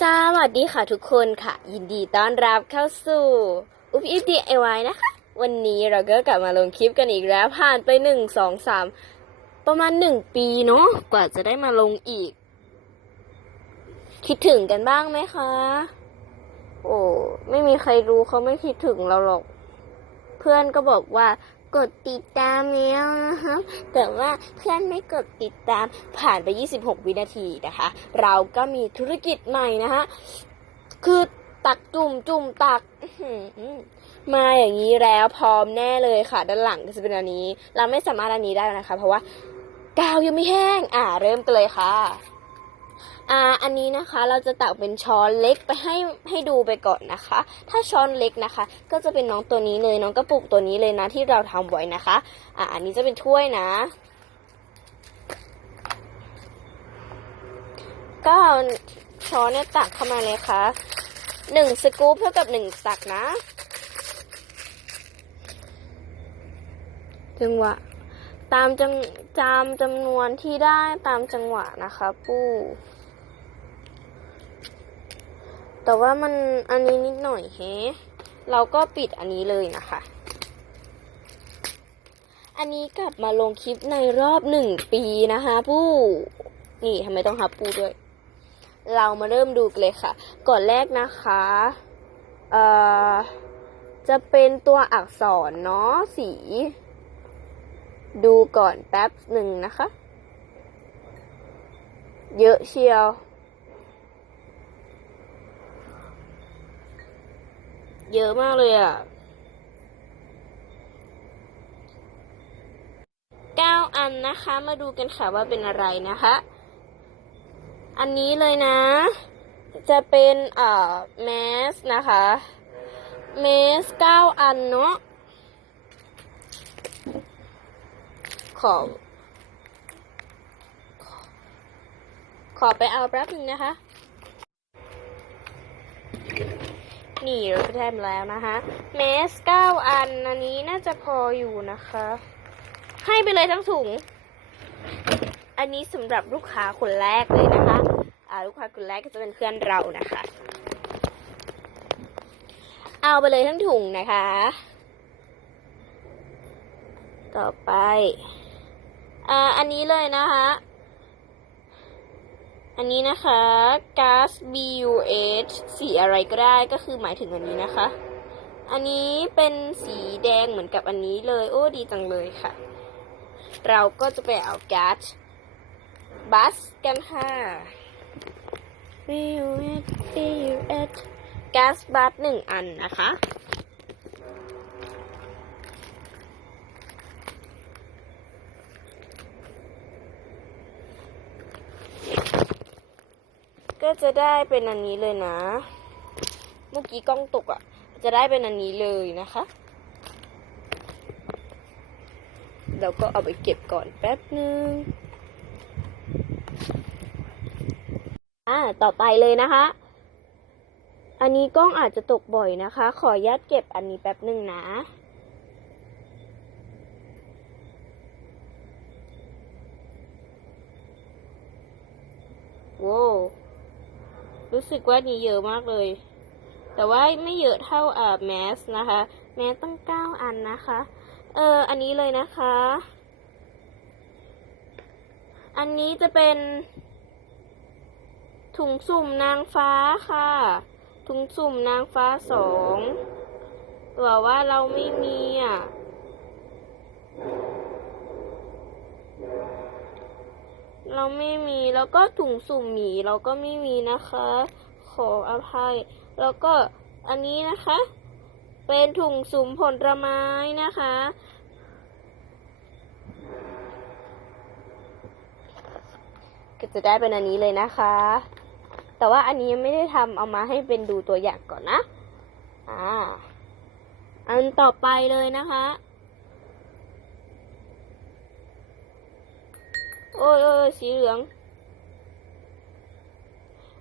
สวัสดีค่ะทุกคนค่ะ ยินดีต้อนรับเข้าสู่อุปอีดีไอวนะคะ วันนี้เราก็กลับมาลงคลิปกันอีกแล้วผ่านไปหนึ่งสองสามประมาณหนึ่งปีเนาะกว่าจะได้มาลงอีก คิดถึงกันบ้างไหมคะ โอ้ไม่มีใครรู้เขาไม่คิดถึงเราหรอก เพื่อนก็บอกว่า กดติดตามแล้วนะคะแต่ว่าเพื่อนไม่กดติดตามผ่านไป 26 วินาทีนะคะ เราก็มีธุรกิจใหม่นะคะคือตักจุ่มจุ่มตักมาอย่างนี้แล้วพร้อมแน่เลยค่ะ ด้านหลังก็จะเป็นอันนี้ เราไม่สามารถอันนี้ได้นะคะ เพราะว่ากาวยังไม่แห้ง อ่า เริ่มกันเลยค่ะ อ่าอันนี้นะคะเราจะตักเป็นช้อนเล็กไปให้ให้ดูไปก่อนนะคะ ถ้าช้อนเล็กนะคะ ก็จะเป็นน้องตัวนี้เลยน้องกระปุกตัวนี้เลยนะที่เราทำไว้นะคะอ่าอันนี้จะเป็นถ้วยนะ ก็ช้อนเนี่ยตักเข้ามาเลยค่ะหนึ่งสกู๊ปเท่ากับหนึ่งตักนะจังหวะตามจำจำจำนวนที่ได้ตามจังหวะนะคะปู้ แต่ว่ามันอันนี้นิดหน่อยเฮเราก็ปิดอันนี้เลยนะคะ อันนี้กลับมาลงคลิปในรอบหนึ่งปีนะคะปู้ นี่ทำไมต้องฮับปูด้วย เรามาเริ่มดูกันเลยค่ะ ก่อนแรกนะคะ เอ่อ จะเป็นตัวอักษรเนาะสี ดูก่อนแป๊บหนึ่งนะคะ เยอะเชียว เยอะมากเลยอะเก้าอันนะคะ มาดูกันค่ะว่าเป็นอะไรนะคะ อันนี้เลยนะ จะเป็นเอ่อแมสนะคะแมสเก้าอันเนาะขอ ขอไปเอาแป๊บนึงนะคะ นี่เราก็ได้มาแล้วนะคะแมสเก้าอัน อันนี้น่าจะพออยู่นะคะ ให้ไปเลยทั้งถุง อันนี้สำหรับลูกค้าคนแรกเลยนะคะอ่าลูกค้าคนแรกก็จะเป็นเพื่อนเรานะคะ เอาไปเลยทั้งถุงนะคะ ต่อไปอ่าอันนี้เลยนะคะ อันนี้นะคะก๊าซ BUH สีอะไรก็ได้ก็คือหมายถึงอันนี้นะคะ อันนี้เป็นสีแดงเหมือนกับอันนี้เลย โอ้ดีจังเลยค่ะ เราก็จะไปเอาก๊าซบัสกันค่ะ BUH BUH ก๊าซบัสหนึ่งอันนะคะ ก็จะได้เป็นอันนี้เลยนะ เมื่อกี้กล้องตกอะ่ะ จะได้เป็นอันนี้เลยนะคะเราก็เอาไปเก็บก่อนแป๊บนึงอ่าต่อไปเลยนะคะ อันนี้กล้องอาจจะตกบ่อยนะคะ ขออนุญาตเก็บอันนี้แป๊บหนึ่งนะ โว้ว รู้สึกว่านี้เยอะมากเลย แต่ว่าไม่เยอะเท่าอ่าแมสนะคะ แมสตั้งเก้าอันนะคะ เอออันนี้เลยนะคะ อันนี้จะเป็นถุงสุ่มนางฟ้าค่ะ ถุงสุ่มนางฟ้าสองตัวว่าเราไม่มีอะ เราไม่มีแล้วก็ถุงสุ่มหมีเราก็ไม่มีนะคะ ขออภัย แล้วก็อันนี้นะคะ เป็นถุงสุ่มผลไม้นะคะ ก็จะได้เป็นอันนี้เลยนะคะ แต่ว่าอันนี้ยังไม่ได้ทำเอามาให้เป็นดูตัวอย่างก่อนนะอ่าอันต่อไปเลยนะคะ อ้ยโอ้ยสีเหลือง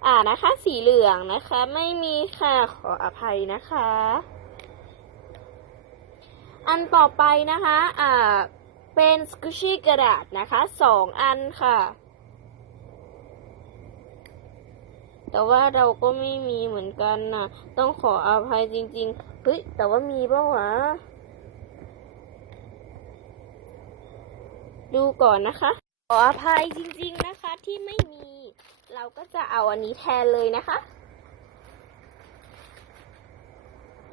อ่านะคะ สีเหลืองนะคะ ไม่มีค่ะขออภัยนะคะ อันต่อไปนะคะ อ่า เป็นสกูชี่กระดาษนะคะสองอันค่ะ แต่ว่าเราก็ไม่มีเหมือนกันนะต้องขออภัยจริงๆ เฮ้ย แต่ว่ามีปะวะดูก่อนนะคะ ขออภัยจริงๆนะคะที่ไม่มี เราก็จะเอาอันนี้แทนเลยนะคะ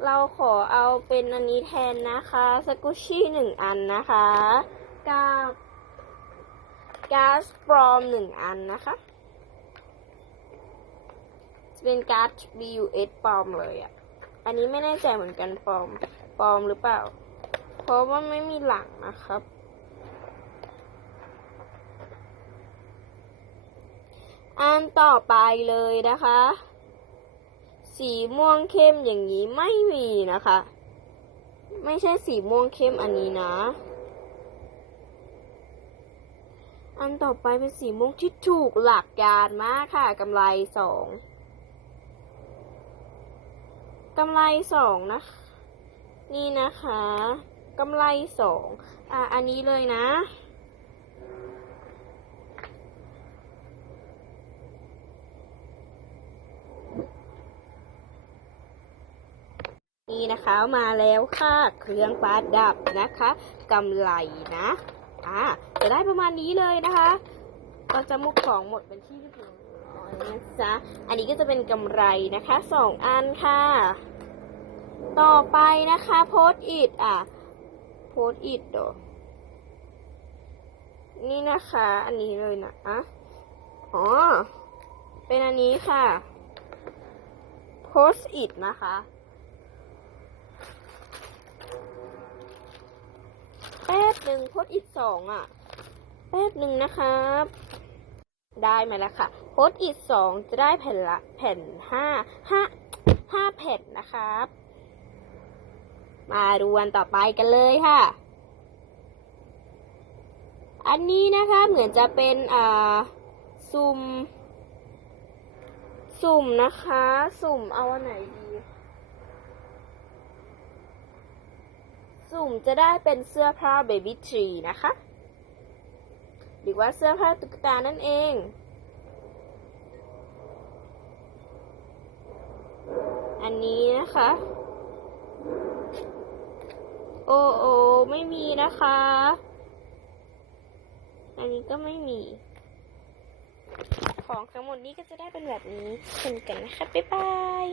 เราขอเอาเป็นอันนี้แทนนะคะสกุชี่หนึ่งอันนะคะกับก๊าซปลอมหนึ่งอันนะคะจะเป็นการ์ด BUS ปลอมเลยอะ อันนี้ไม่แน่ใจเหมือนกันปลอมปลอมหรือเปล่า เพราะว่าไม่มีหลังนะครับ อันต่อไปเลยนะคะ สีม่วงเข้มอย่างนี้ไม่มีนะคะ ไม่ใช่สีม่วงเข้มอันนี้นะ อันต่อไปเป็นสีม่วงที่ถูกหลักการมากค่ะกำไรสองกำไรสองนะนี่นะคะกำไรสองอะอันนี้เลยนะ นี่นะคะมาแล้วค่ะเครื่องประดับนะคะกำไรนะอ่าจะได้ประมาณนี้เลยนะคะก็จะมุกของหมดเป็นที่เรียบร้อยนะจ๊ะอันนี้ก็จะเป็นกำไรนะคะสองอันค่ะ ต่อไปนะคะโพสอิดอะโพสอิดเดนี่นะคะ อันนี้เลยนะอะอ๋อ เป็นอันนี้ค่ะ โพสอิดนะคะ แป๊บ หนึ่งโพสอิดสองอะ แป๊บหนึ่งนะครับ ได้มาแล้วค่ะโพสอิดสองจะได้แผ่นละแผ่นห้าห้าห้าแผ่นนะครับ มาดูวันต่อไปกันเลยค่ะ อันนี้นะคะเหมือนจะเป็นอ่าสุ่ม สุ่มนะคะ สุ่มเอาอันไหนดี สุ่มจะได้เป็นเสื้อผ้าเบบี้ทรีนะคะ หรือว่าเสื้อผ้าตุ๊กตานั่นเอง อันนี้นะคะ โอโอไม่มีนะคะ อันนี้ก็ไม่มี ของทั้งหมดนี้ก็จะได้เป็นแบบนี้เช่นกันนะคะ บ๊ายบาย